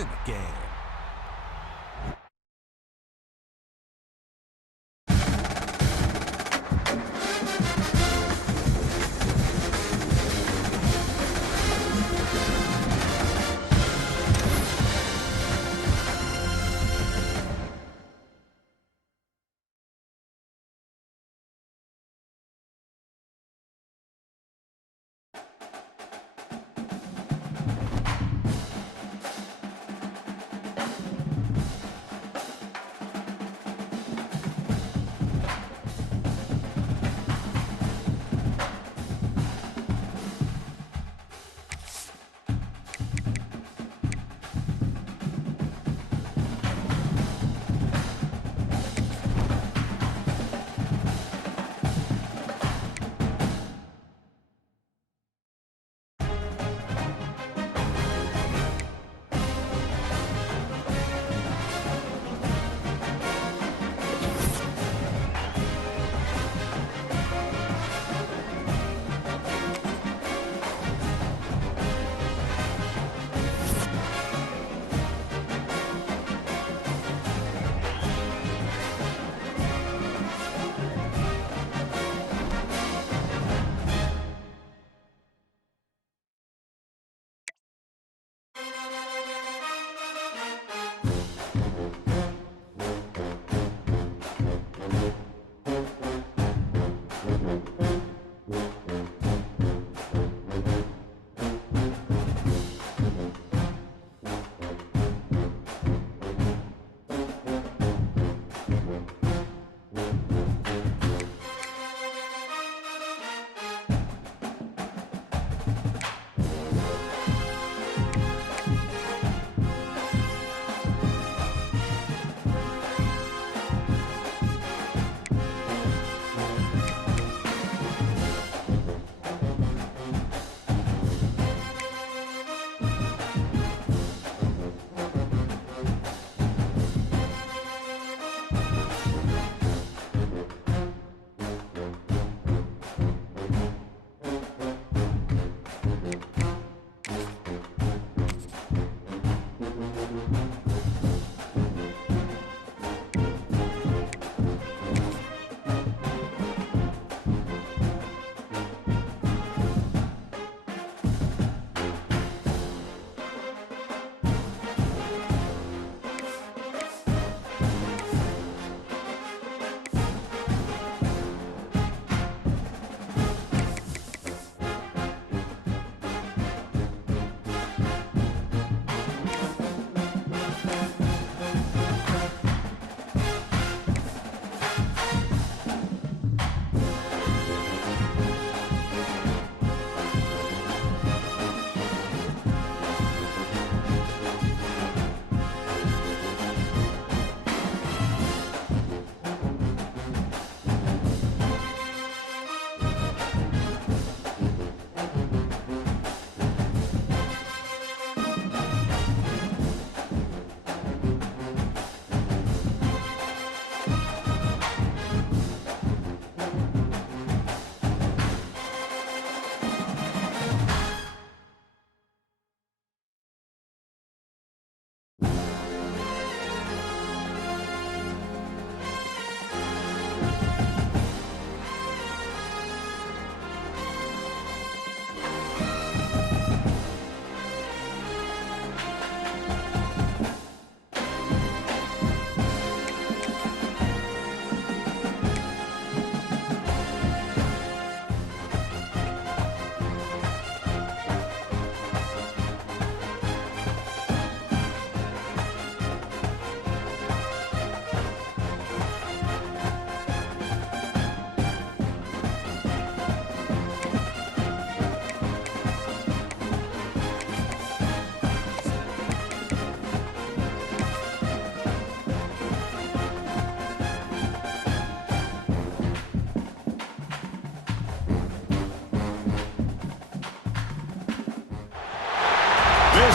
in the game.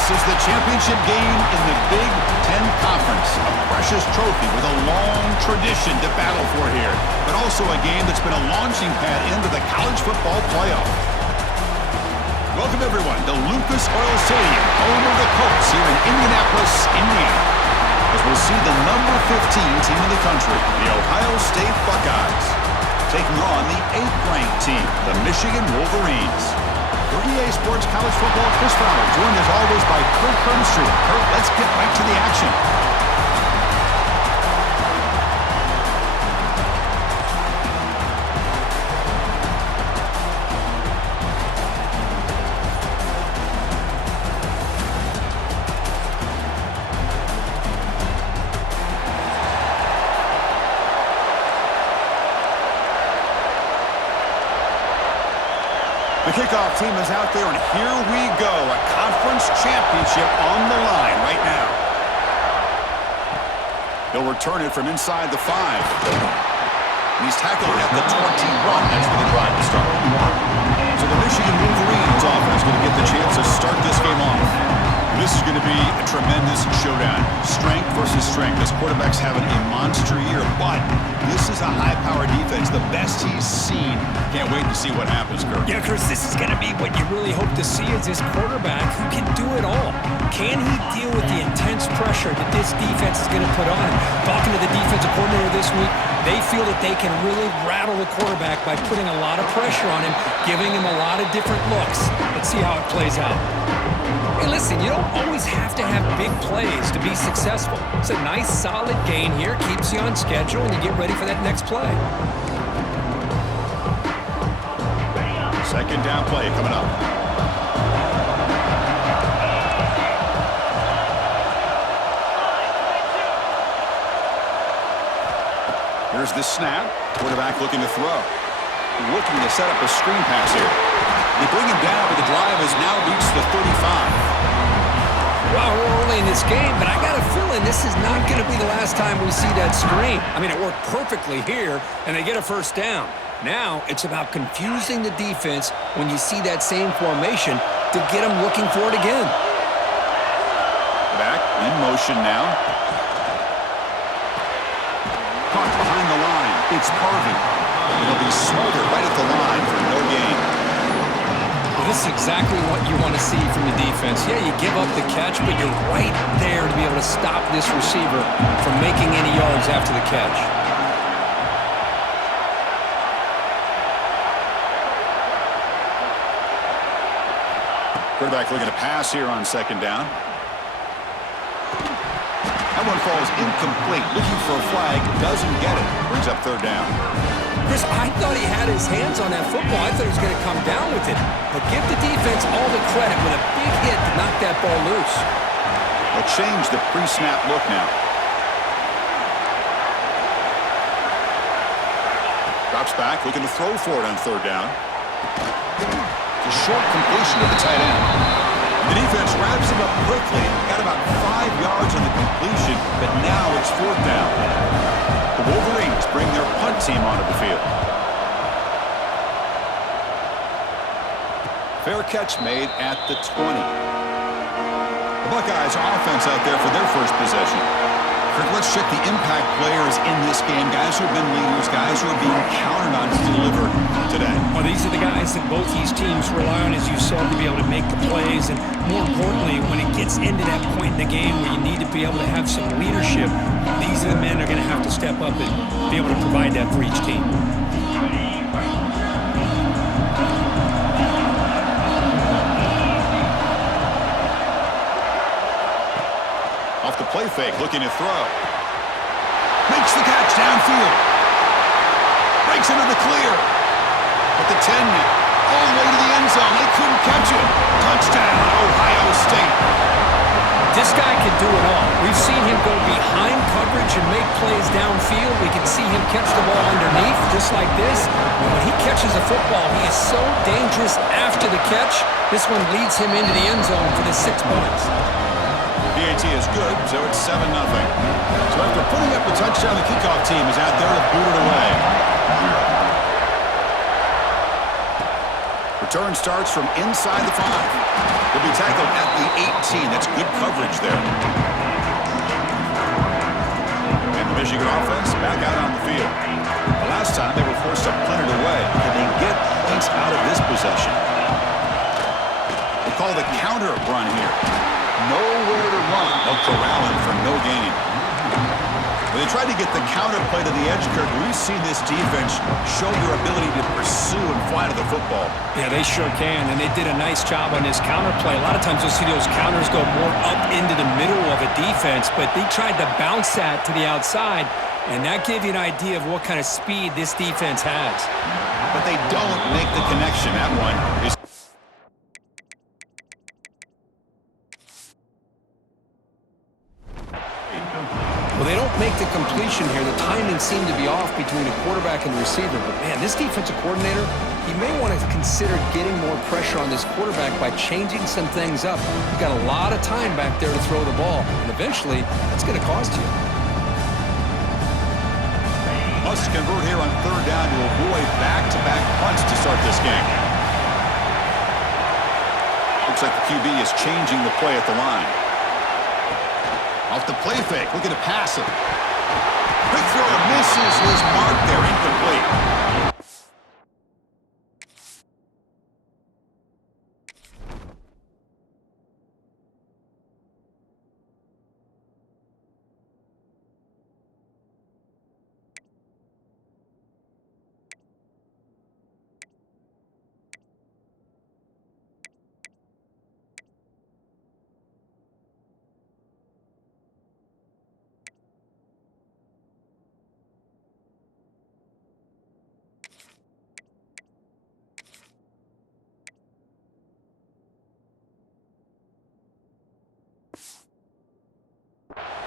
This is the championship game in the Big Ten Conference. A precious trophy with a long tradition to battle for here, but also a game that's been a launching pad into the college football playoff. Welcome, everyone, to Lucas Oil Stadium, home of the Colts here in Indianapolis, Indiana. As we'll see the number 15 team in the country, the Ohio State Buckeyes, taking on the 8th-ranked team, the Michigan Wolverines. For EA Sports College Football, Chris Fowler, joined as always by Kirk Hermstreet. Kirk, let's get right to the action. The kickoff team is out there, and here we go. A conference championship on the line right now. He'll return it from inside the 5. And he's tackled at the 21. That's where the drive will start. So the Michigan Wolverines offense going to get the chance to start this game off. This is going to be a tremendous showdown. Strength versus strength. This quarterback's having a monster year, but this is a high-powered defense, the best he's seen. Can't wait to see what happens, Kirk. Yeah, Chris, this is going to be what you really hope to see is this quarterback who can do it all. Can he deal with the intense pressure that this defense is going to put on him? Talking to the defensive coordinator this week, they feel that they can really rattle the quarterback by putting a lot of pressure on him, giving him a lot of different looks. Let's see how it plays out. Hey, listen, you don't always have to have big plays to be successful. It's a nice, solid gain here, keeps you on schedule, and you get ready for that next play. Second down play coming up. Here's the snap. Quarterback looking to throw. Looking to set up a screen pass here. They bring him down, but the drive has now reached the 35. Well, we're early in this game, but I got a feeling this is not going to be the last time we see that screen. I mean, it worked perfectly here, and they get a first down. Now, it's about confusing the defense when you see that same formation to get them looking for it again. Back in motion now. Caught behind the line. It's Harvey. It'll be smothered right at the line for no gain. Well, this is exactly what you want to see from the defense. Yeah, you give up the catch, but you're right there to be able to stop this receiver from making any yards after the catch. Quarterback looking to pass here on second down. That one falls incomplete. Looking for a flag. Doesn't get it. Brings up third down. Chris, I thought he had his hands on that football. I thought he was going to come down with it. But give the defense all the credit with a big hit to knock that ball loose. They'll change the pre-snap look now. Drops back, looking to throw for it on third down. It's a short completion to the tight end. The defense wraps him up quickly. Got about 5 yards on the completion, but now it's fourth down. The Wolverines bring their punt team onto the field. Fair catch made at the 20. The Buckeyes offense out there for their first possession. Let's check the impact players in this game. Guys who have been leaders, guys who are being counted on to deliver today. Well, these are the guys that both these teams rely on, as you said, to be able to make the plays. And more importantly, when it gets into that point in the game where you need to be able to have some leadership, these are the men that are going to have to step up and be able to provide that for each team. Off the play fake, looking to throw. Makes the catch downfield. Breaks into the clear. At the 10 now. All the way to the end zone. They couldn't catch it. Touchdown, Ohio State. This guy can do it all. We've seen him go behind coverage and make plays downfield. We can see him catch the ball underneath, just like this. And when he catches a football, he is so dangerous after the catch. This one leads him into the end zone for the 6 points. PAT is good, so it's 7-0. So after putting up the touchdown, the kickoff team is out there to boot it away. Return starts from inside the 5. He'll be tackled at the 18. That's good coverage there. And the Michigan offense back out on the field. The last time they were forced to punt it away. Can they get points out of this possession? call the counter run here. Nowhere to run. They'll corral him for no gain. When they tried to get the counter play to the edge, Kirk, we've seen this defense show their ability to pursue and fly to the football. Yeah, they sure can, and they did a nice job on this counter play. A lot of times you'll see those counters go more up into the middle of a defense, but they tried to bounce that to the outside, and that gave you an idea of what kind of speed this defense has. But they don't make the connection. That one is... Well, they don't make the completion here. The timing seemed to be off between the quarterback and the receiver. But, man, this defensive coordinator, he may want to consider getting more pressure on this quarterback by changing some things up. You've got a lot of time back there to throw the ball, and eventually that's going to cost you. Must convert here on third down to avoid back-to-back punts to start this game. Looks like the QB is changing the play at the line. Off the play fake, looking to pass it. Quick throw, misses his mark there, incomplete.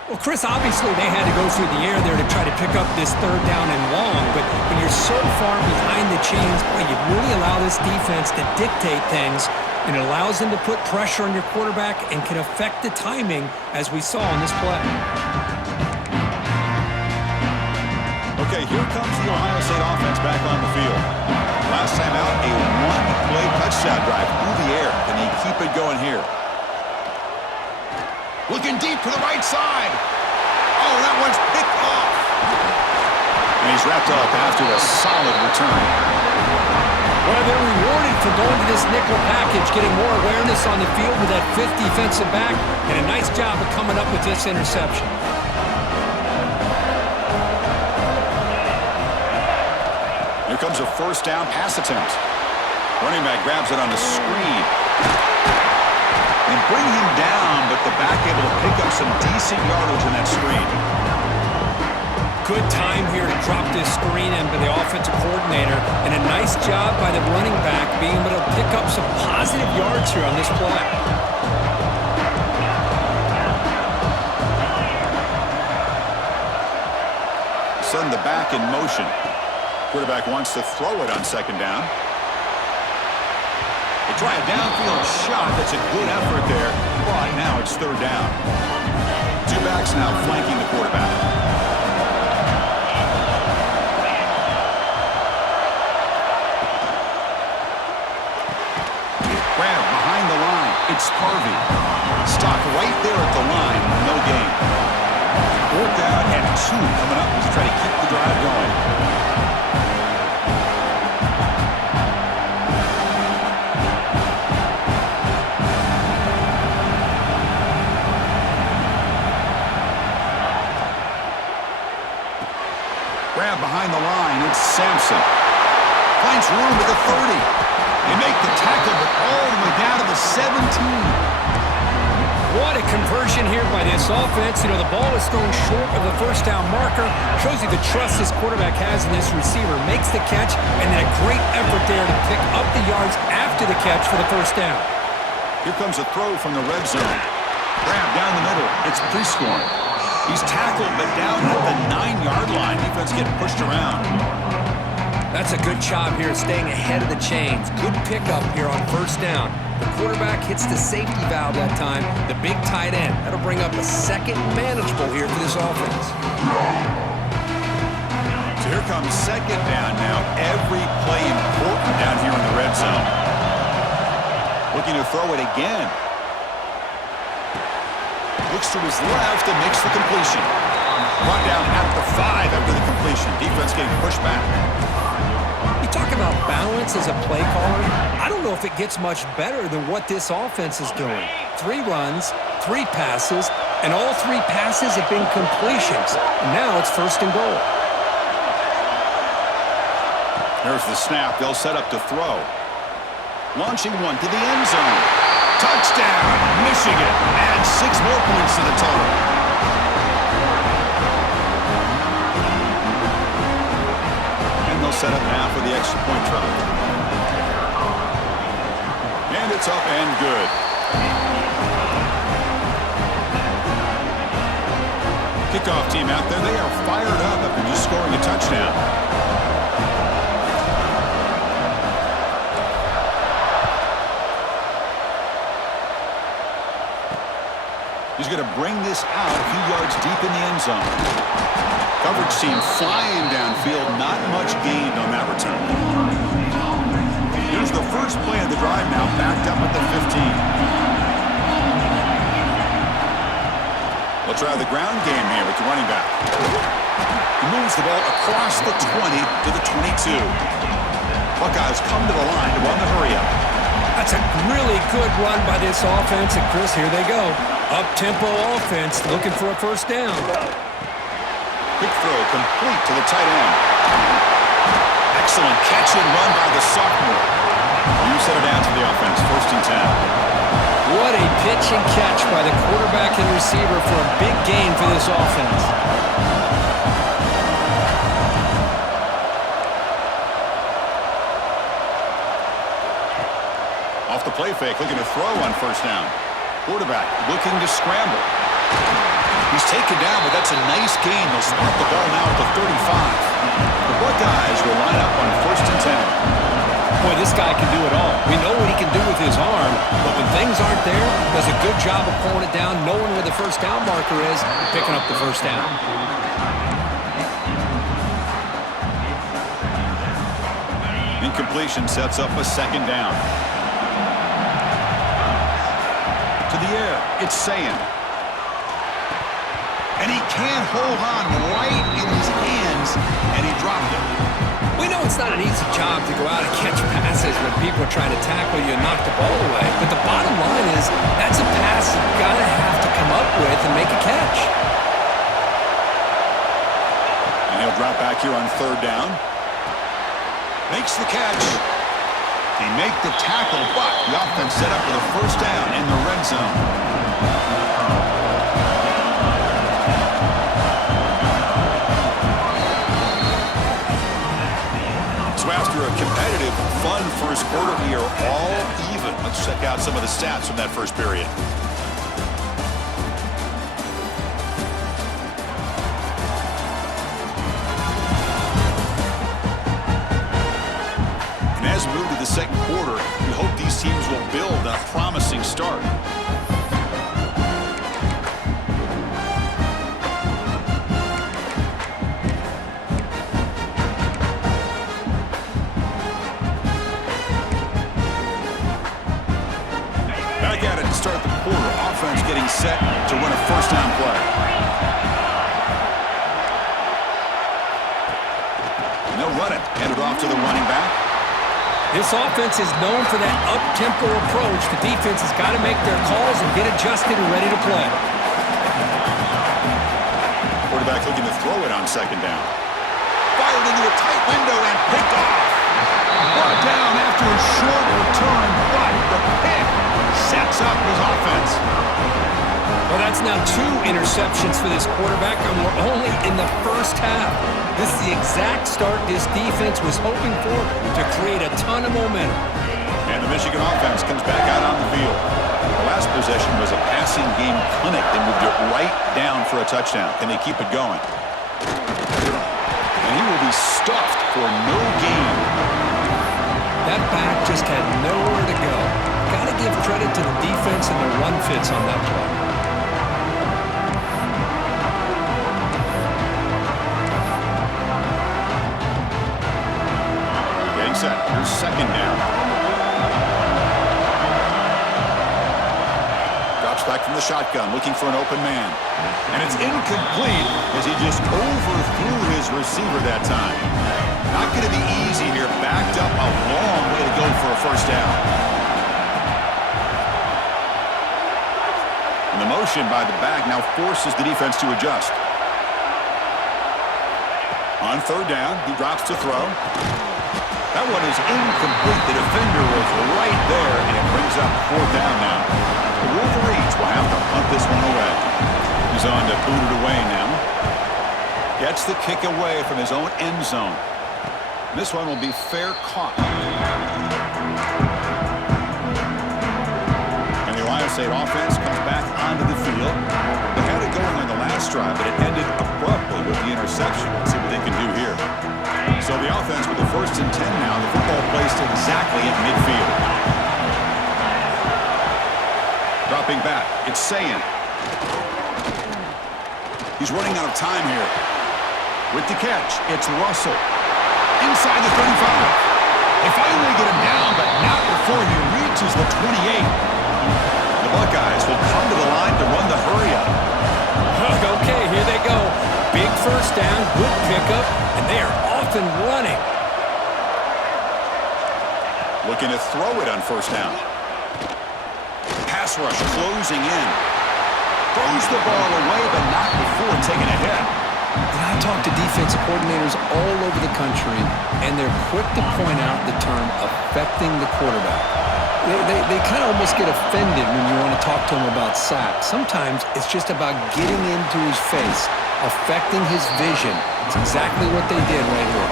Well, Chris, obviously they had to go through the air there to try to pick up this third down and long, but when you're so far behind the chains, boy, you really allow this defense to dictate things, and it allows them to put pressure on your quarterback and can affect the timing, as we saw on this play. Okay, here comes the Ohio State offense back on the field. Last time out, a one-play touchdown drive through the air. Can they keep it going here? Looking deep to the right side. Oh, that one's picked off. And he's wrapped up after a solid return. Well, they're rewarded for going to this nickel package, getting more awareness on the field with that fifth defensive back, and a nice job of coming up with this interception. Here comes a first down pass attempt. Running back grabs it on the screen. And bring him down, but the back able to pick up some decent yardage in that screen. Good time here to drop this screen in by the offensive coordinator, and a nice job by the running back being able to pick up some positive yards here on this play. Send the back in motion. Quarterback wants to throw it on second down. They try a downfield shot. That's a good effort there, but now it's third down. Two backs now flanking the quarterback. Grab behind the line. It's Harvey. Stopped right there at the line. No gain. Fourth down and two coming up as they try to keep the drive going. Grab behind the line. It's Sampson. Finds room at the 30. They make the tackle, but all the way down to the 17. What a conversion here by this offense. You know, the ball is thrown short of the first down marker. Shows you the trust this quarterback has in this receiver. Makes the catch, and then a great effort there to pick up the yards after the catch for the first down. Here comes a throw from the red zone. Grab down the middle. It's Prescorn. He's tackled, but down at the 9-yard line. Defense getting pushed around. That's a good job here, staying ahead of the chains. Good pickup here on first down. The quarterback hits the safety valve that time. The big tight end. That'll bring up a second manageable here for this offense. So here comes second down now. Every play important down here in the red zone. Looking to throw it again. Looks to his left and makes the completion. Brought down at the 5 after the completion. Defense getting pushed back. You talk about balance as a play caller. I don't know if if it gets much better than what this offense is doing. 3 runs, 3 passes, and all 3 passes have been completions. And now it's 1st and goal. There's the snap. They'll set up to throw. Launching one to the end zone. Touchdown, Michigan. Adds 6 more points to the total. And they'll set up now for the extra point try. And it's up and good. Kickoff team out there. They are fired up after just scoring a touchdown. He's going to bring this out a few yards deep in the end zone. Coverage team flying downfield. Not much gained on that return. Here's the first play of the drive now, backed up at the 15. We'll try the ground game here with the running back. He moves the ball across the 20 to the 22. Buckeyes come to the line to run the hurry-up. That's a really good run by this offense. And, Chris, here they go. Up-tempo offense looking for a first down. Quick throw complete to the tight end. Excellent catch and run by the sophomore. You set it down to the offense. 1st and 10. What a pitch and catch by the quarterback and receiver for a big gain for this offense. Off the play fake, looking to throw on 1st down. Quarterback looking to scramble. He's taken down, but that's a nice gain. They'll spot the ball now at the 35. The Buckeyes will line up on 1st and 10. Boy, this guy can do it all. We know what he can do with his arm, but when things aren't there, does a good job of pulling it down, knowing where the first down marker is, and picking up the first down. Incompletion sets up a 2nd down. To the air, it's Sayin. And he can't hold on right in his hands, and he dropped it. We know it's not an easy job to go out and catch passes when people are trying to tackle you and knock the ball away. But the bottom line is that's a pass you've got to have to come up with and make a catch. And he'll drop back here on 3rd down. Makes the catch. He make the tackle, but the offense set up with a first down in the red zone. So after a competitive, fun first quarter, we are all even. Let's check out some of the stats from that first period. As we move to the 2nd quarter, we hope these teams will build on a promising start. Back at it to start the quarter. Offense getting set to run a first down play. And they'll run it. Hand it off to the running back. This offense is known for that up-tempo approach. The defense has got to make their calls and get adjusted and ready to play. Quarterback looking to throw it on 2nd down. Fired into a tight window and picked off. Brought down after a short return, but the pick sets up his offense. Well, that's now 2 interceptions for this quarterback, and we're only in the first half. This is the exact start this defense was hoping for to create a ton of momentum. And the Michigan offense comes back out on the field. The last possession was a passing game clinic. They moved it right down for a touchdown. Can they keep it going? And he will be stuffed for no gain. That back just had nowhere to go. Got to give credit to the defense and the run fits on that play. Set. Here's 2nd down. Drops back from the shotgun, looking for an open man. And it's incomplete as he just overthrew his receiver that time. Not going to be easy here. Backed up a long way to go for a first down. And the motion by the back now forces the defense to adjust. On third down, he drops to throw. That one is incomplete. The defender was right there, and it brings up fourth down now. The Wolverines will have to punt this one away. He's on to boot it away now. Gets the kick away from his own end zone. This one will be fair caught. And the Ohio State offense comes back onto the field. They had it going on the last drive, but it ended abruptly with the interception. Let's see what they can do here. So the offense with the 1st and 10 now. The football placed exactly at midfield. Dropping back, it's Sayin. He's running out of time here. With the catch, it's Russell. Inside the 35. They finally get him down, but not before he reaches the 28. The Buckeyes will come to the line to run the hurry-up. Okay, here they go. Big first down, good pickup, and they are off and running. Looking to throw it on first down. Pass rush closing in. Throws the ball away, but not before taking a hit. And I talk to defensive coordinators all over the country, and they're quick to point out the term affecting the quarterback. They kind of almost get offended when you want to talk to them about sacks. Sometimes it's just about getting into his face, affecting his vision. It's exactly what they did right here.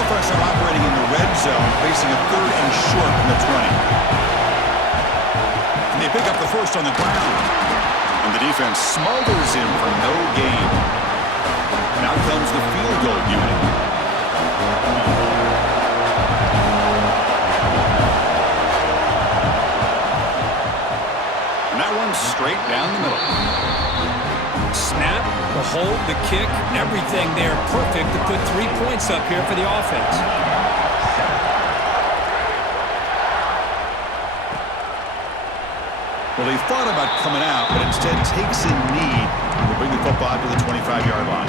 Offense are operating in the red zone, facing a 3rd and short from the 20. And they pick up the first on the ground. And the defense smothers him for no gain. Now comes the field goal unit. And that one's straight down the middle. Snap, the hold, the kick, everything there perfect to put 3 points up here for the offense. Well, he thought about coming out, but instead takes a knee to bring the football to the 25-yard line.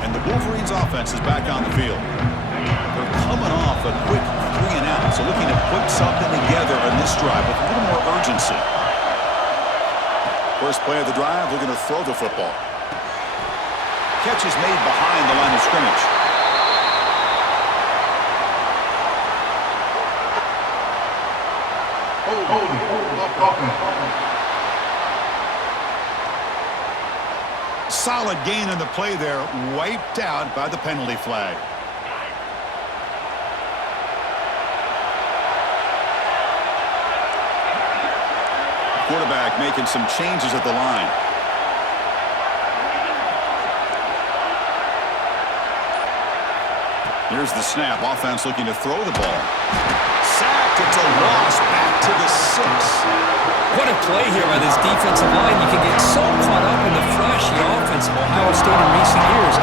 And the Wolverines offense is back on the field. They're coming off a quick 3 and out, so looking to put something together on this drive with a little more urgency. First play of the drive, looking to throw the football. Catch is made behind the line of scrimmage. Solid gain on the play there, wiped out by the penalty flag. Quarterback making some changes at the line. Here's the snap. Offense looking to throw the ball. Sacked. It's a loss back to the 6. What a play here by this defensive line. You can get so caught up in the flashy offense of Ohio State in recent years.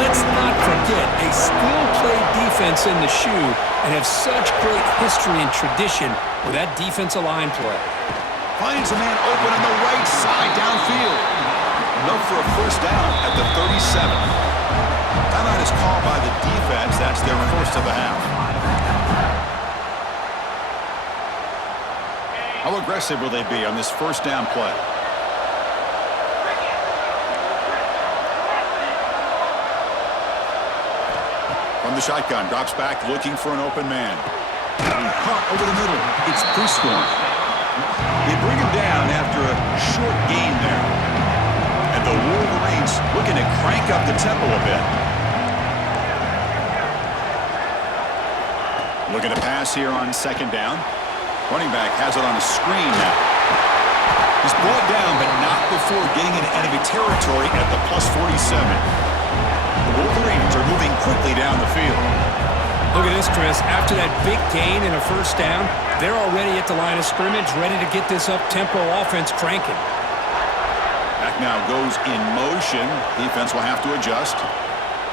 Let's not forget a skill-played defense in the shoe and have such great history and tradition with that defensive line play. Finds a man open on the right side downfield. Enough for a first down at the 37. Timeout is called by the defense. That's their first of the half. How aggressive will they be on this first down play? From the shotgun, drops back looking for an open man. Caught over the middle. It's Prescorn. They bring him down after a short gain there. And the Wolverines looking to crank up the tempo a bit. Looking to pass here on second down. Running back has it on a screen now. He's brought down, but not before getting into enemy territory at the plus 47. The Wolverines are moving quickly down the field. Look at this, Chris. After that big gain and a first down, they're already at the line of scrimmage, ready to get this up-tempo offense cranking. Back now goes in motion. Defense will have to adjust.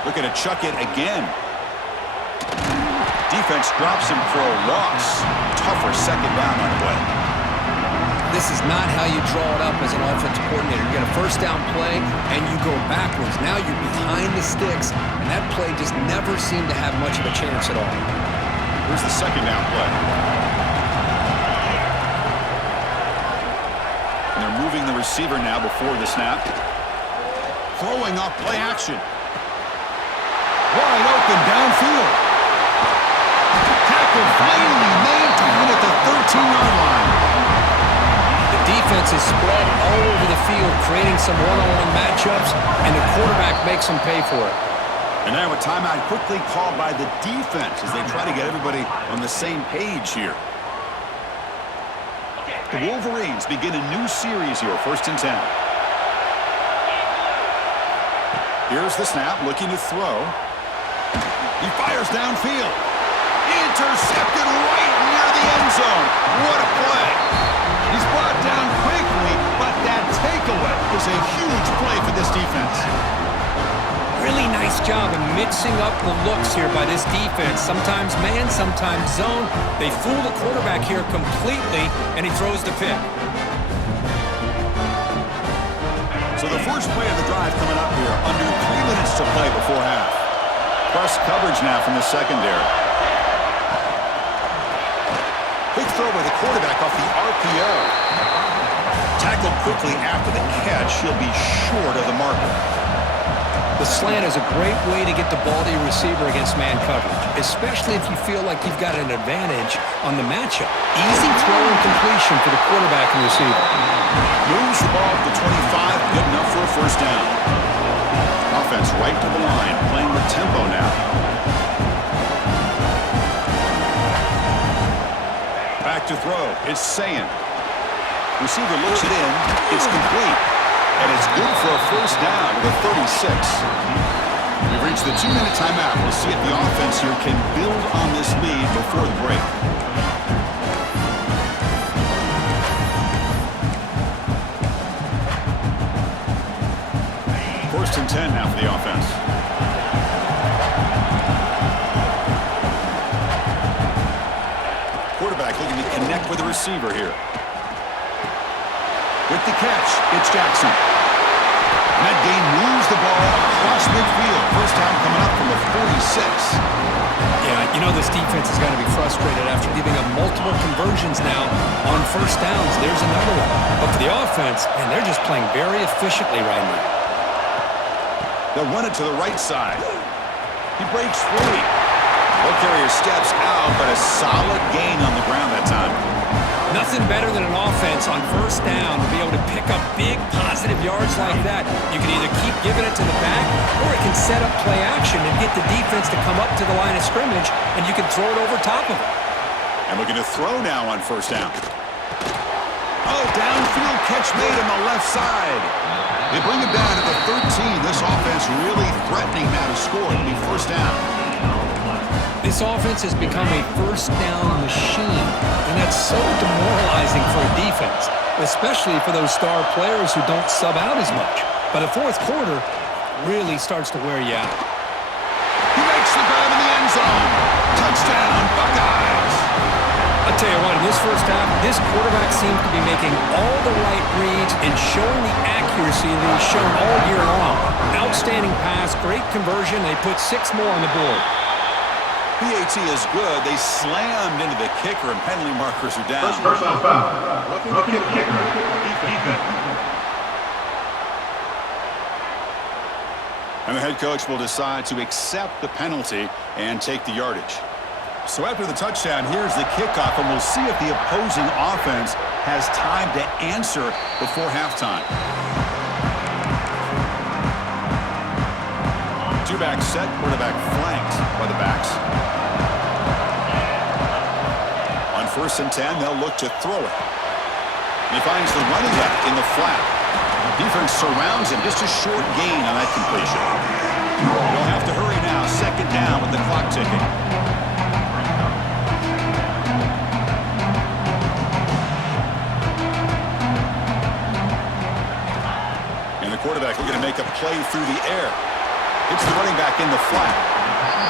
Looking to chuck it again. Defense drops him for a loss. Tougher second down on the way. This is not how you draw it up as an offensive coordinator. You get a first down play, and you go backwards. Now you're behind the sticks, and that play just never seemed to have much of a chance at all. Here's the second down play. And they're moving the receiver now before the snap. Throwing off play action. Wide open downfield. Tackle finally maintained at the 13-yard line. The defense is spread all over the field, creating some one-on-one matchups, and the quarterback makes them pay for it. And now a timeout quickly called by the defense as they try to get everybody on the same page here. The Wolverines begin a new series here, 1st and 10. Here's the snap, looking to throw. He fires downfield. Intercepted right near the end zone. What a play. He's brought down quickly, but that takeaway is a huge play for this defense. Really nice job of mixing up the looks here by this defense. Sometimes man, sometimes zone. They fool the quarterback here completely, and he throws the pick. So the first play of the drive coming up here, under 3 minutes to play before half. Press coverage now from the secondary. Quick throw by the quarterback off the RPO. Tackled quickly after the catch. He'll be short of the marker. The slant is a great way to get the ball to your receiver against man coverage, especially if you feel like you've got an advantage on the matchup. Easy throw and completion for the quarterback and receiver. Moves the ball to 25, good enough for a first down. Offense right to the line, playing with tempo now. Back to throw, it's Sayin. Receiver looks it in, it's complete. And it's good for a first down with a 36. We've reached the 2-minute timeout. We'll see if the offense here can build on this lead before the break. First and 10 now for the offense. Quarterback looking to connect with the receiver here. With the catch, it's Jackson. And that gain moves the ball across midfield. First down coming up from the 46. Yeah, you know this defense is going to be frustrated after giving up multiple conversions now on first downs. There's another one. But for the offense, man, they're just playing very efficiently right now. They'll run it to the right side. He breaks free. Ball carrier steps out, but a solid gain on the ground that time. Nothing better than an offense on first down to be able to pick up big positive yards like that. You can either keep giving it to the back, or it can set up play action and get the defense to come up to the line of scrimmage, and you can throw it over top of it. And looking to throw now on first down. Oh, downfield catch made on the left side. They bring him down to the 13. This offense really threatening now to score. It'll be first down. This offense has become a first down machine, and that's so demoralizing for a defense, especially for those star players who don't sub out as much. By the fourth quarter, really starts to wear you out. He makes the grab in the end zone. Touchdown, Buckeyes. I'll tell you what, in this first half, this quarterback seems to be making all the right reads and showing the accuracy that he's shown all year long. Outstanding pass, great conversion. They put 6 more on the board. PAT is good. They slammed into the kicker, and penalty markers are down. Personal foul. Looking at kicker. Defense. And the head coach will decide to accept the penalty and take the yardage. So after the touchdown, here's the kickoff, and we'll see if the opposing offense has time to answer before halftime. Two-back set, quarterback flanked by the backs. On first and 10, they'll look to throw it. He finds the running back in the flat. Defense surrounds him, just a short gain on that completion. They'll have to hurry now, second down with the clock ticking. And the quarterback looking to make a play through the air. It's the running back in the flat.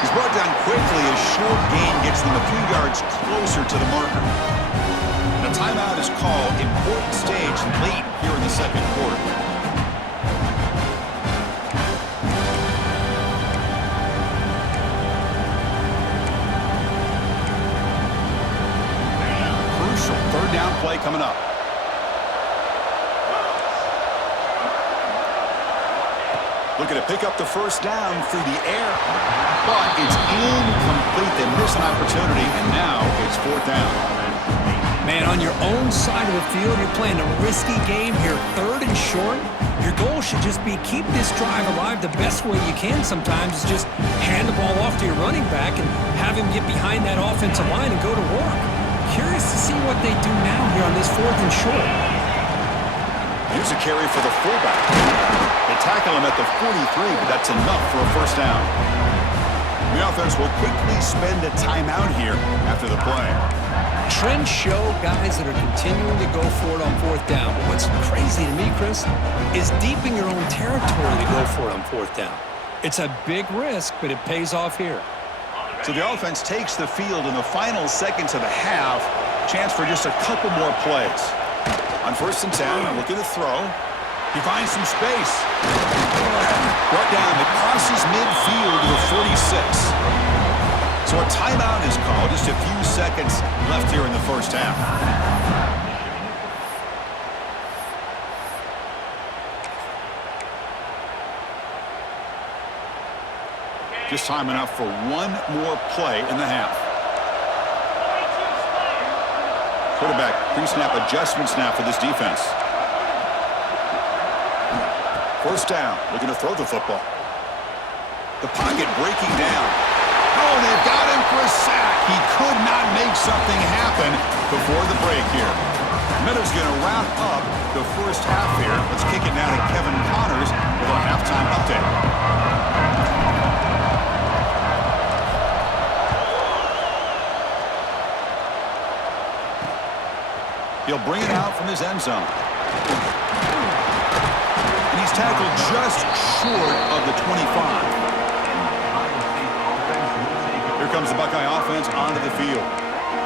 He's brought down quickly. A short gain gets them a few yards closer to the marker. And a timeout is called. Important stage late here in the second quarter. Crucial third down play coming up. Looking to pick up the first down through the air, but it's incomplete. They miss an opportunity, and now it's fourth down. Man, on your own side of the field, you're playing a risky game here, third and short. Your goal should just be keep this drive alive the best way you can sometimes is just hand the ball off to your running back and have him get behind that offensive line and go to work. Curious to see what they do now here on this fourth and short. Here's a carry for the fullback. They tackle him at the 43, but that's enough for a first down. The offense will quickly spend a timeout here after the play. Trends show guys that are continuing to go for it on fourth down. But what's crazy to me, Chris, is deep in your own territory to go for it on fourth down. It's a big risk, but it pays off here. So the offense takes the field in the final seconds of the half. Chance for just a couple more plays. On first and 10, looking to throw. He finds some space. Brought down. It crosses midfield to the 46. So a timeout is called. Just a few seconds left here in the first half. Just time enough for one more play in the half. Quarterback pre-snap adjustments now for this defense. First down, looking to throw the football. The pocket breaking down. Oh, they've got him for a sack. He could not make something happen before the break here. Meadows going to wrap up the first half here. Let's kick it now to Kevin Connors with our halftime update. He'll bring it out from his end zone. And he's tackled just short of the 25. Here comes the Buckeye offense onto the field.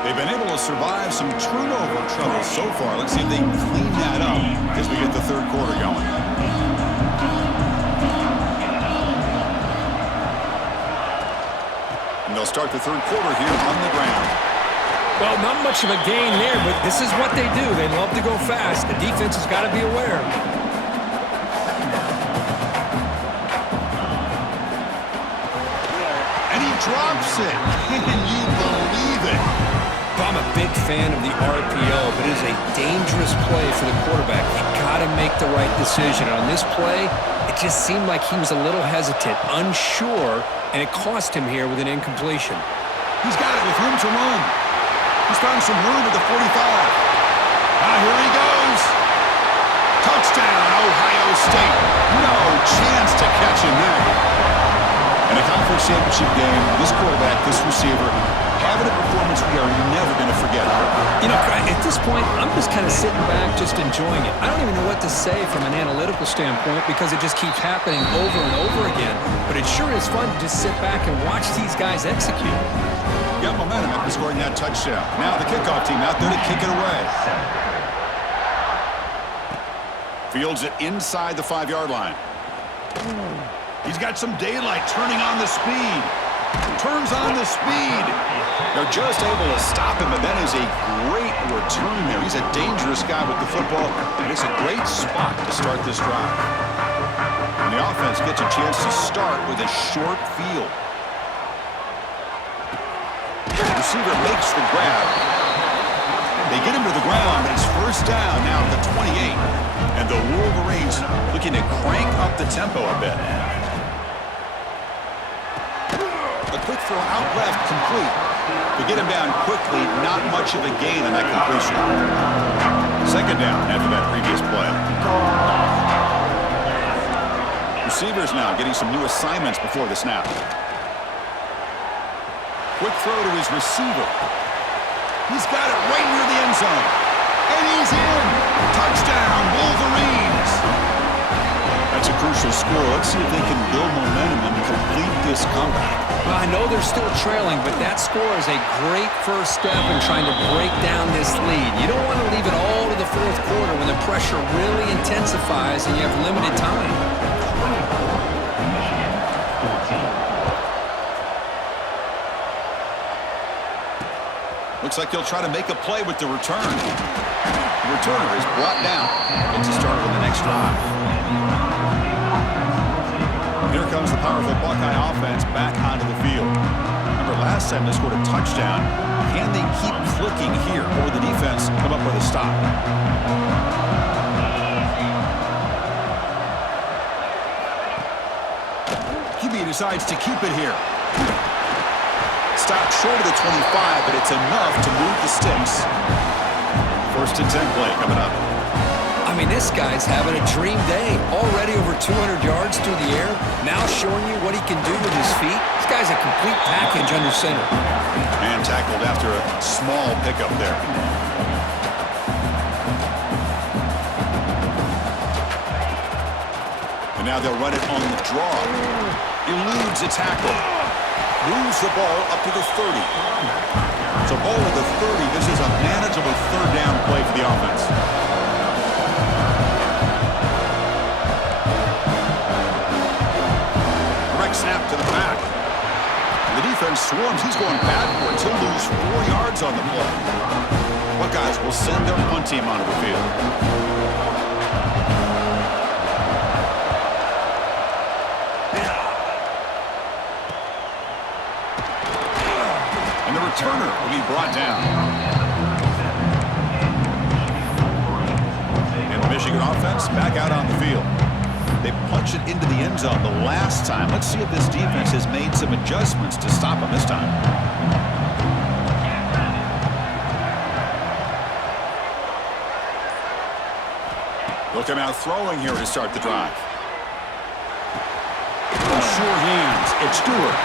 They've been able to survive some turnover trouble so far. Let's see if they can clean that up as we get the third quarter going. And they'll start the third quarter here on the ground. Well, not much of a gain there, but this is what they do. They love to go fast. The defense has got to be aware. And he drops it. Can you believe it? I'm a big fan of the RPO, but it is a dangerous play for the quarterback. You got to make the right decision. And on this play, it just seemed like he was a little hesitant, unsure, and it cost him here with an incompletion. He's got it with room to run. He's found some room at the 45. Here he goes. Touchdown, Ohio State. No chance to catch him there. In a conference championship game, this quarterback, this receiver, having a performance we are never going to forget. You know, at this point, I'm just kind of sitting back, just enjoying it. I don't even know what to say from an analytical standpoint because it just keeps happening over and over again. But it sure is fun to just sit back and watch these guys execute. Got momentum after scoring that touchdown. Now the kickoff team out there to kick it away. Fields it inside the 5-yard line. He's got some daylight turning on the speed. Turns on the speed. They're just able to stop him, but that is a great return there. He's a dangerous guy with the football, and it's a great spot to start this drive. And the offense gets a chance to start with a short field. The receiver makes the grab. They get him to the ground, but it's first down now at the 28. And the Wolverines looking to crank up the tempo a bit. A quick throw out left, complete. To get him down quickly, not much of a gain on that completion. Second down after that previous play. Receivers now getting some new assignments before the snap. Quick throw to his receiver. He's got it right near the end zone. And he's in. Touchdown, Wolverines. That's a crucial score. Let's see if they can build momentum and complete this comeback. Well, I know they're still trailing, but that score is a great first step in trying to break down this lead. You don't want to leave it all to the fourth quarter when the pressure really intensifies and you have limited time. Looks like he'll try to make a play with the return. The returner is brought down. Gets a start on the next drive. Here comes the powerful Buckeye offense back onto the field. Remember, last time they scored a touchdown. Can they keep clicking here, or will the defense come up with a stop? QB decides to keep it here. Stopped short of the 25, but it's enough to move the sticks. 1st and 10 play coming up. I mean, this guy's having a dream day. Already over 200 yards through the air. Now showing you what he can do with his feet. This guy's a complete package under center. And tackled after a small pickup there. And now they'll run it on the draw. Eludes a tackle. Moves the ball up to the 30. So ball at the 30. This is a manageable 3rd down play for the offense. Snap to the back. And the defense swarms. He's going backwards. He'll lose 4 yards on the play. Buckeyes will send their punt team onto the field. And the returner will be brought down. And the Michigan offense back out on the field. They punch it into the end zone the last time. Let's see if this defense has made some adjustments to stop them this time. They'll come out throwing here to start the drive. Sure hands. It's Stewart.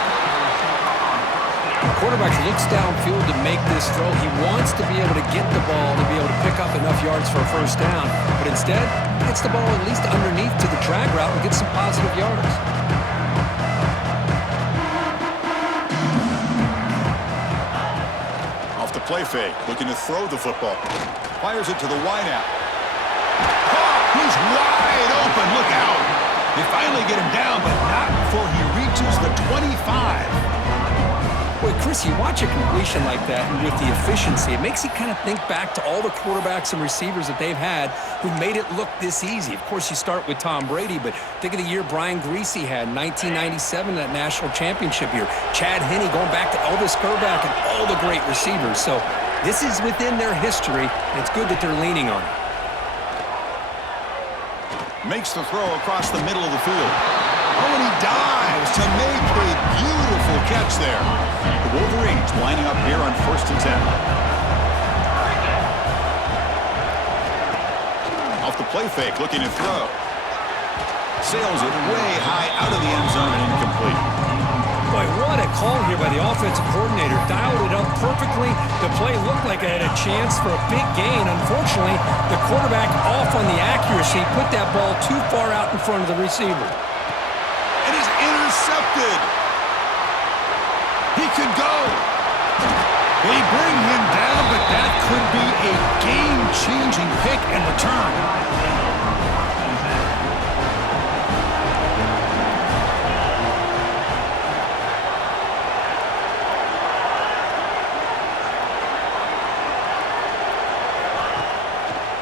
The quarterback looks downfield to make this throw. He wants to be able to get the ball to be able to pick up enough yards for a 1st down. But instead, he gets the ball at least underneath to the drag route and gets some positive yards. Off the play fake, looking to throw the football. Fires it to the wideout. Oh, he's wide open. Look out. They finally get him down, but not before he reaches the 25. Boy, Chris, you watch a completion like that, and with the efficiency, it makes you kind of think back to all the quarterbacks and receivers that they've had who made it look this easy. Of course, you start with Tom Brady, but think of the year Brian Griese had in 1997, that national championship year. Chad Henne going back to Elvis Grbac and all the great receivers. So this is within their history, and it's good that they're leaning on it. Makes the throw across the middle of the field. Oh, and he dives to make a beautiful catch there. The Wolverines lining up here on 1st and 10. Off the play fake, looking to throw. Sails it way high out of the end zone and incomplete. Boy, what a call here by the offensive coordinator. Dialed it up perfectly. The play looked like it had a chance for a big gain. Unfortunately, the quarterback off on the accuracy, put that ball too far out in front of the receiver. And he's intercepted. He could go. They bring him down, but that could be a game-changing pick and return.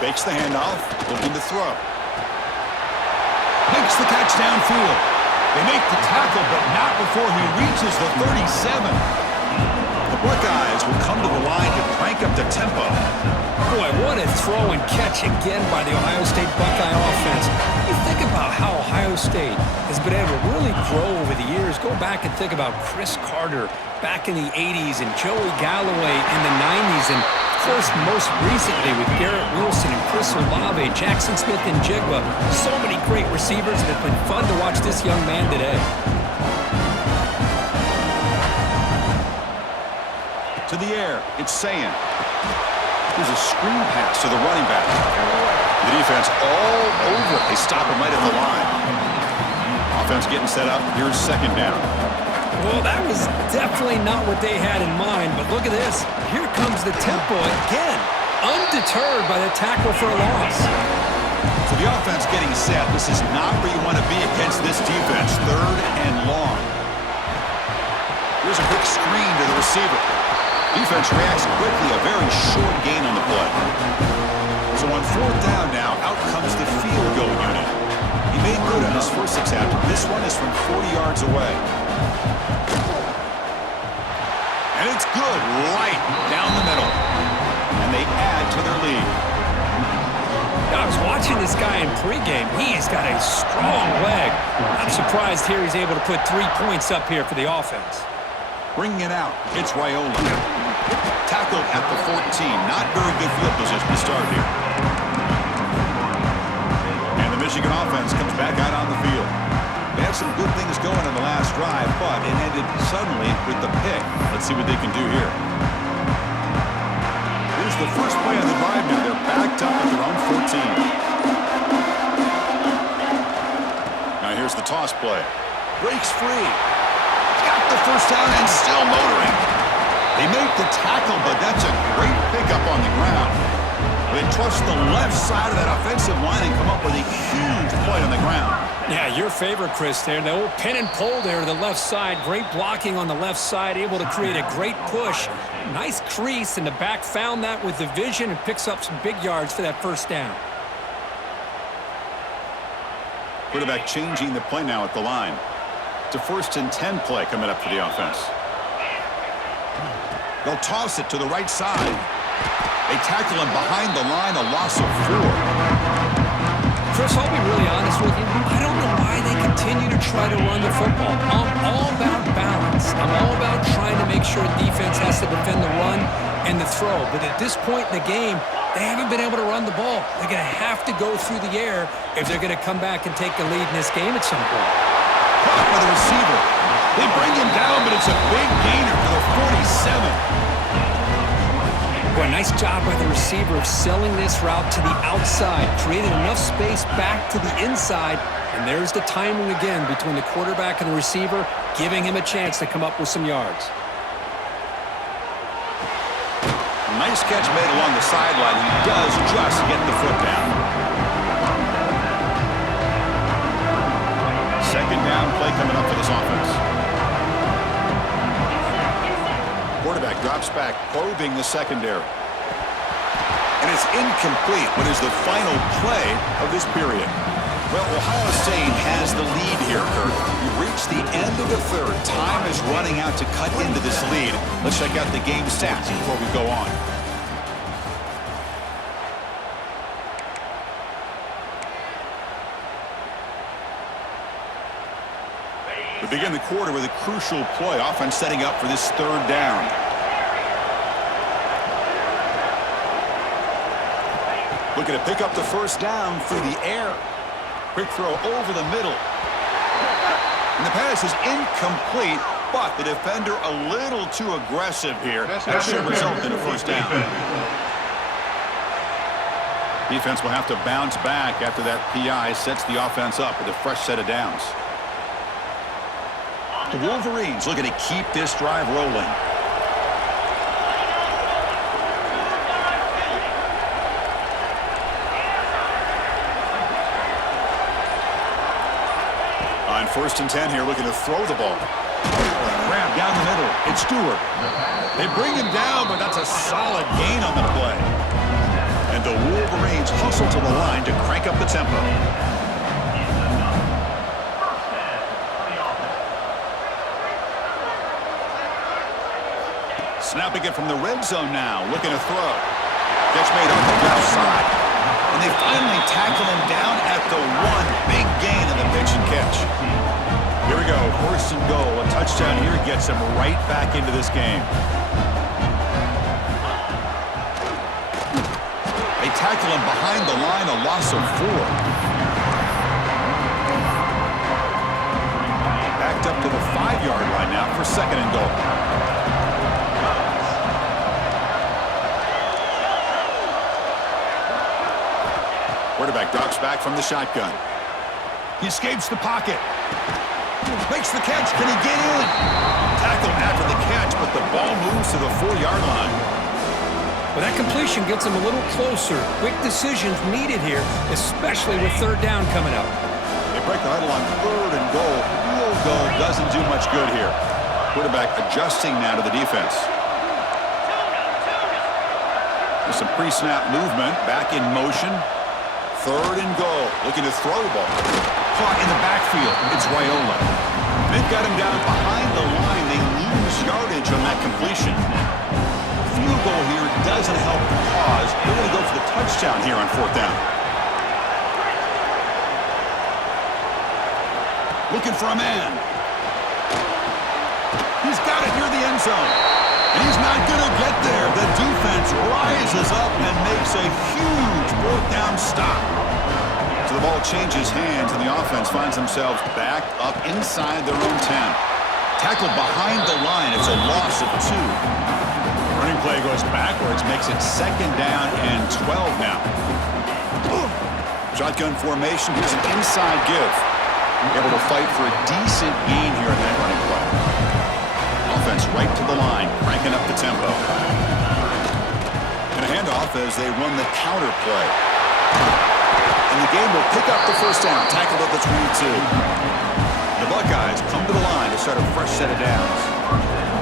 Fakes the handoff, looking to throw. Makes the catch downfield. They make the tackle, but not before he reaches the 37. The Buckeyes will come to the line to crank up the tempo. Boy, what a throw and catch again by the Ohio State Buckeye offense. You think about how Ohio State has been able to really grow over the years. Go back and think about Chris Carter back in the 80s and Joey Galloway in the 90s. And, of course, most recently with Garrett Wilson and Chris Olave, Jackson Smith and Jigba. So many great receivers, and it's been fun to watch this young man today. To the air, it's Sayin. There's a screen pass to the running back. The defense all over it. They stop him right at the line. Offense getting set up. Here's 2nd down. Well, that was definitely not what they had in mind, but look at this. Here comes the tempo again, undeterred by the tackle for a loss. So the offense getting set. This is not where you want to be against this defense. 3rd and long. Here's a quick screen to the receiver. Defense reacts quickly, a very short gain on the play. So on 4th down now, out comes the field goal unit. He made good on his first attempt. This one is from 40 yards away. And it's good right down the middle. And they add to their lead. I was watching this guy in pregame. He's got a strong leg. I'm surprised here he's able to put 3 points up here for the offense. Bringing it out, it's Raiola. Tackled at the 14. Not very good field position to start here. And the Michigan offense comes back out on the field. They had some good things going in the last drive, but it ended suddenly with the pick. Let's see what they can do here. Here's the first play of the drive now. They're backed up at their own 14. Now here's the toss play. Breaks free. Got the first down and still motoring. They make the tackle, but that's a great pickup on the ground. They trust the left side of that offensive line and come up with a huge play on the ground. Yeah, your favorite, Chris, there. The old pin and pull there to the left side. Great blocking on the left side, able to create a great push. Nice crease, and the back found that with the vision and picks up some big yards for that first down. Quarterback changing the play now at the line. It's a 1st and 10 play coming up for the offense. They'll toss it to the right side. They tackle him behind the line, a loss of 4. Chris, I'll be really honest with you. I don't know why they continue to try to run the football. I'm all about balance. I'm all about trying to make sure defense has to defend the run and the throw. But at this point in the game, they haven't been able to run the ball. They're going to have to go through the air if they're going to come back and take the lead in this game at some point. Caught by the receiver. They bring him down, but it's a big gainer for the 47. Boy, nice job by the receiver of selling this route to the outside, creating enough space back to the inside, and there's the timing again between the quarterback and the receiver, giving him a chance to come up with some yards. Nice catch made along the sideline. He does just get the foot down. Second down play coming up for this offense. Quarterback drops back, probing the secondary. And it's incomplete. What is the final play of this period? Well, Ohio State has the lead here, Kurt. We've reached the end of the third. Time is running out to cut into this lead. Let's check out the game stats before we go on. We begin the quarter with a crucial play. Offense setting up for this third down. Looking to pick up the first down through the air. Quick throw over the middle. And the pass is incomplete, but the defender a little too aggressive here. That should result in a first down. Defense will have to bounce back after that PI sets the offense up with a fresh set of downs. The Wolverines looking to keep this drive rolling. On 1st and 10 here, looking to throw the ball. Grab down the middle. It's Stewart. They bring him down, but that's a solid gain on the play. And the Wolverines hustle to the line to crank up the tempo. Snapping it from the red zone now, looking to throw. Catch made on the left side. And they finally tackle him down at the 1. Big gain on the pitch and catch. Here we go, 1st and goal. A touchdown here gets him right back into this game. They tackle him behind the line, a loss of 4. Backed up to the 5-yard line now for 2nd and goal. Quarterback drops back from the shotgun. He escapes the pocket. Makes the catch. Can he get in? Tackled after the catch, but the ball moves to the 4-yard line. But that completion gets him a little closer. Quick decisions needed here, especially with 3rd down coming up. They break the huddle on 3rd and goal. Field goal doesn't do much good here. Quarterback adjusting now to the defense. There's some pre-snap movement. Back in motion. Third and goal. Looking to throw the ball. Caught in the backfield. It's Raiola. They've got him down behind the line. They lose yardage on that completion. Field goal here doesn't help the cause. They're going to go for the touchdown here on fourth down. Looking for a man. He's got it near the end zone. And he's not going to get there. The defense rises up and makes a huge fourth down stop. So the ball changes hands, and the offense finds themselves back up inside their own 10. Tackled behind the line. It's a loss of 2. Running play goes backwards, makes it second down and 12 now. Shotgun formation. Here's an inside give. Able to fight for a decent gain here in that running play. Offense right to the line, cranking up the tempo. And a handoff as they run the counter play. And the game will pick up the first down, tackled at the 22. The Buckeyes come to the line to start a fresh set of downs.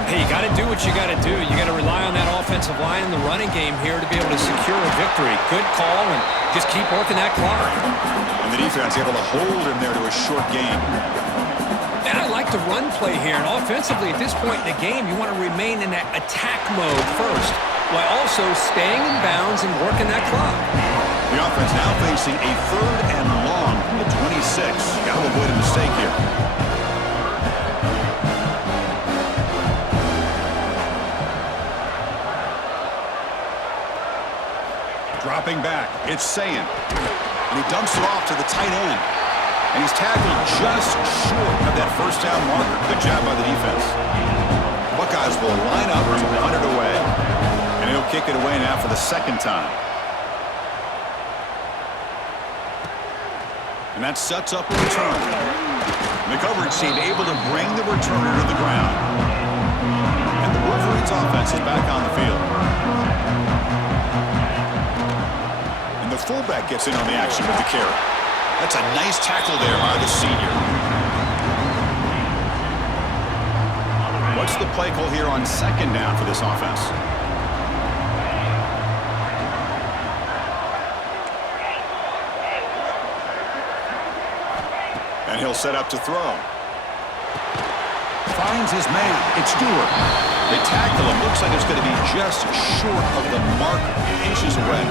Hey, you got to do what you got to do. You got to rely on that offensive line in the running game here to be able to secure a victory. Good call, and just keep working that clock. And the defense able to hold him there to a short gain. And I like the run play here. And offensively, at this point in the game, you want to remain in that attack mode first, while also staying in bounds and working that clock. The offense now facing a third and long from the 26. Got to avoid a mistake here. Dropping back, it's Sayin. And he dumps it off to the tight end. And he's tackled just short of that first down marker. Good job by the defense. Buckeyes will line up to punt it away. And he'll kick it away now for the second time. And that sets up a return. And the coverage team able to bring the returner to the ground. And the Wolverines offense is back on the field. The fullback gets in on the action with the carry. That's a nice tackle there by the senior. What's the play call here on second down for this offense? And he'll set up to throw. Finds his man. It's Stewart. They tackle him. Looks like it's going to be just short of the mark, inches away.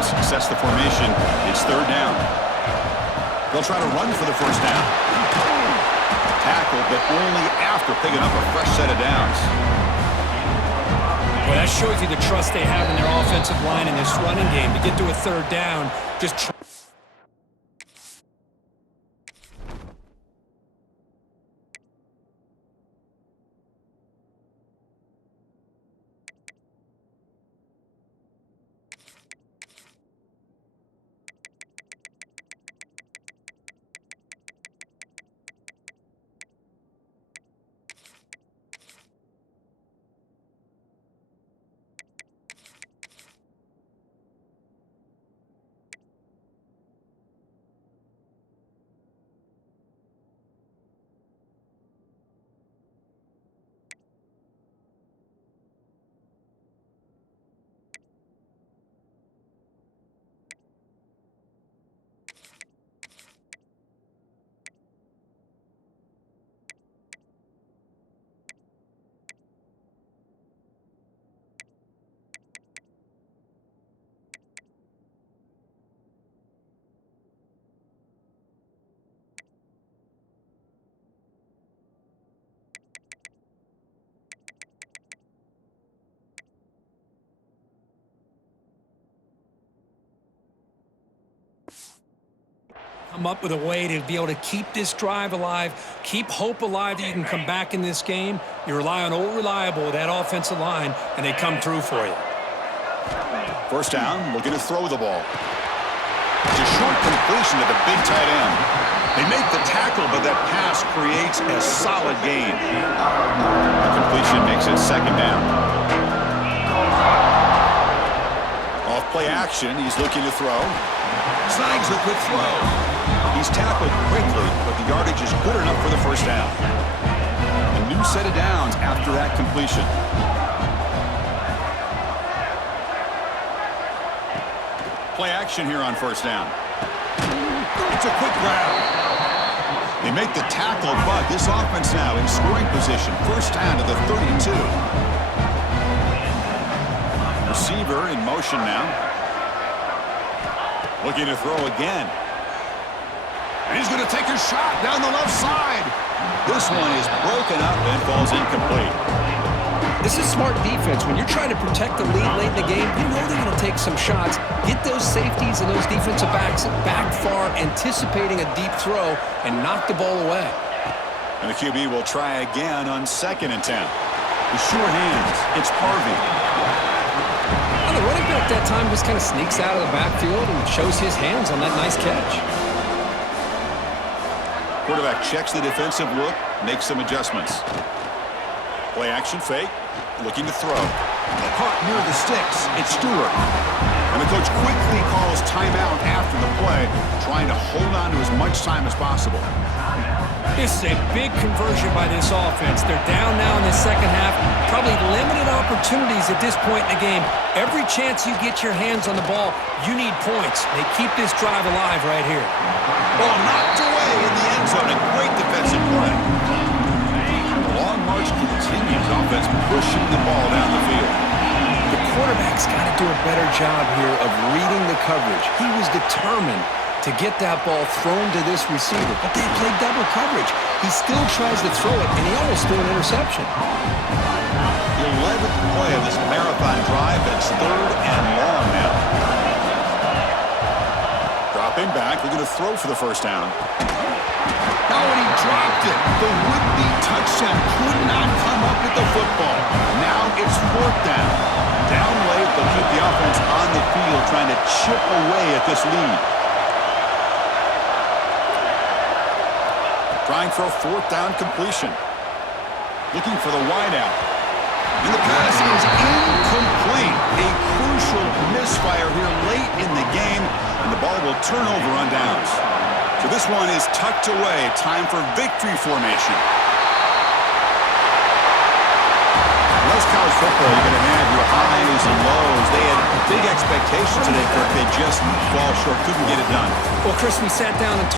Success the formation. It's third down. They'll try to run for the first down. Tackle, but only after picking up a fresh set of downs. Well, that shows you the trust they have in their offensive line in this running game. To get to a third down, just come up with a way to be able to keep this drive alive, keep hope alive that you can come back in this game. You rely on Old Reliable, that offensive line, and they come through for you. First down, looking to throw the ball. It's a short completion to the big tight end. They make the tackle, but that pass creates a solid gain. The completion makes it second down. Off play action, he's looking to throw. Snags a quick throw. He's tackled quickly, but the yardage is good enough for the first down. A new set of downs after that completion. Play action here on first down. It's a quick grab. They make the tackle, but this offense now in scoring position. First down to the 32. Receiver in motion now. Looking to throw again. And he's going to take a shot down the left side. This one is broken up and falls incomplete. This is smart defense. When you're trying to protect the lead late in the game, you know they're going to take some shots, get those safeties and those defensive backs back far, anticipating a deep throw, and knock the ball away. And the QB will try again on 2nd and 10. With sure hands, it's Harvey. Now the running back that time just kind of sneaks out of the backfield and shows his hands on that nice catch. Quarterback checks the defensive look, makes some adjustments. Play action fake, looking to throw. Caught near the sticks, it's Stewart. And the coach quickly calls timeout after the play, trying to hold on to as much time as possible. This is a big conversion by this offense. They're down now in the second half. Probably limited opportunities at this point in the game. Every chance you get your hands on the ball, you need points. They keep this drive alive right here. Ball knocked away in the end zone. A great defensive play. The long march continues. Offense pushing the ball down the field. The quarterback's got to do a better job here of reading the coverage. He was determined to get that ball thrown to this receiver, but they played double coverage. He still tries to throw it, and he almost threw an interception. The 11th play of this marathon drive. It's 3rd and long now. Dropping back, they're going to throw for the first down. Oh, and he dropped it. The would-be touchdown could not come up with the football. Now it's 4th down. Down late, they'll keep the offense on the field trying to chip away at this lead. Trying for a 4th down completion. Looking for the wideout. And the pass is incomplete. A crucial misfire here late in the game, and the ball will turn over on downs. So this one is tucked away. Time for victory formation. Most college football, you're going to have your highs and lows. They had big expectations today, Kirk. They just fall short, couldn't get it done. Well, Chris, we sat down and